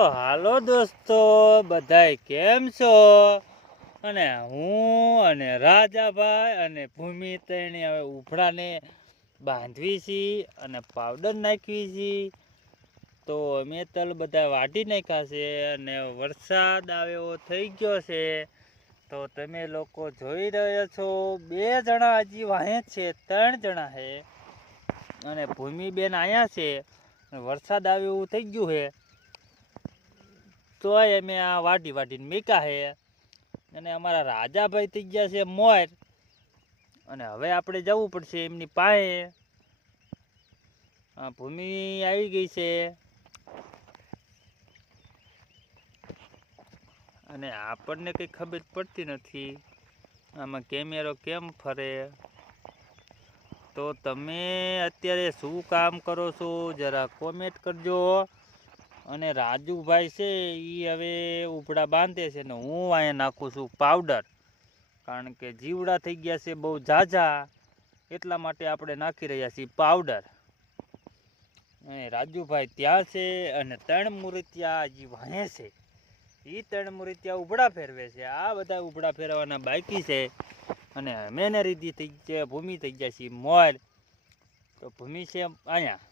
હાલો દોસ્તો, બધાય કેમ છો? અને હું અને રાજાભાઈ અને ભૂમિ તણી હવે ઉફળાને બાંધવી છી અને પાવડર નાખવી છી. તો અમે તલ બધા વાટી નાખ્યા છે અને વરસાદ આવ્યો થઈ ગયો છે. તો તમે લોકો જોઈ રહ્યા છો 2 જણા હજી વાહે છે, 3 જણા છે અને ભૂમિબેન અહીંયા છે. વરસાદ આવ્યો એવું થઈ ગયું છે તોય અમે આ વાટીને મેકા છે અને અમારા રાજાભાઈ થઈ ગયા છે મોર. અને હવે આપણે જવું પડશે એમની પાસે. ભૂમિ આવી ગઈ છે અને આપણને કંઈ ખબર પડતી નથી આમાં કેમેરો કેમ ફરે. તો તમે અત્યારે શું કામ કરો છો જરા કોમેન્ટ કરજો. અને રાજુભાઈ છે એ હવે ઉપડા બાંધે છે ને હું અહીંયા નાખું છું પાવડર, કારણ કે જીવડા થઈ ગયા છે બહુ ઝાઝા, એટલા માટે આપણે નાખી રહ્યા છીએ પાવડર. અને રાજુભાઈ ત્યાં છે અને 3 મૂર્તિયા હજી વાહે છે. એ 3 મૂર્તિયા ઉભડા ફેરવે છે, આ બધા ઉભડા ફેરવાના બાકી છે. અને મેને રીતિ થઈ ગયા, ભૂમિ થઈ ગયા છે મોર. તો ભૂમિ છે અહીંયા.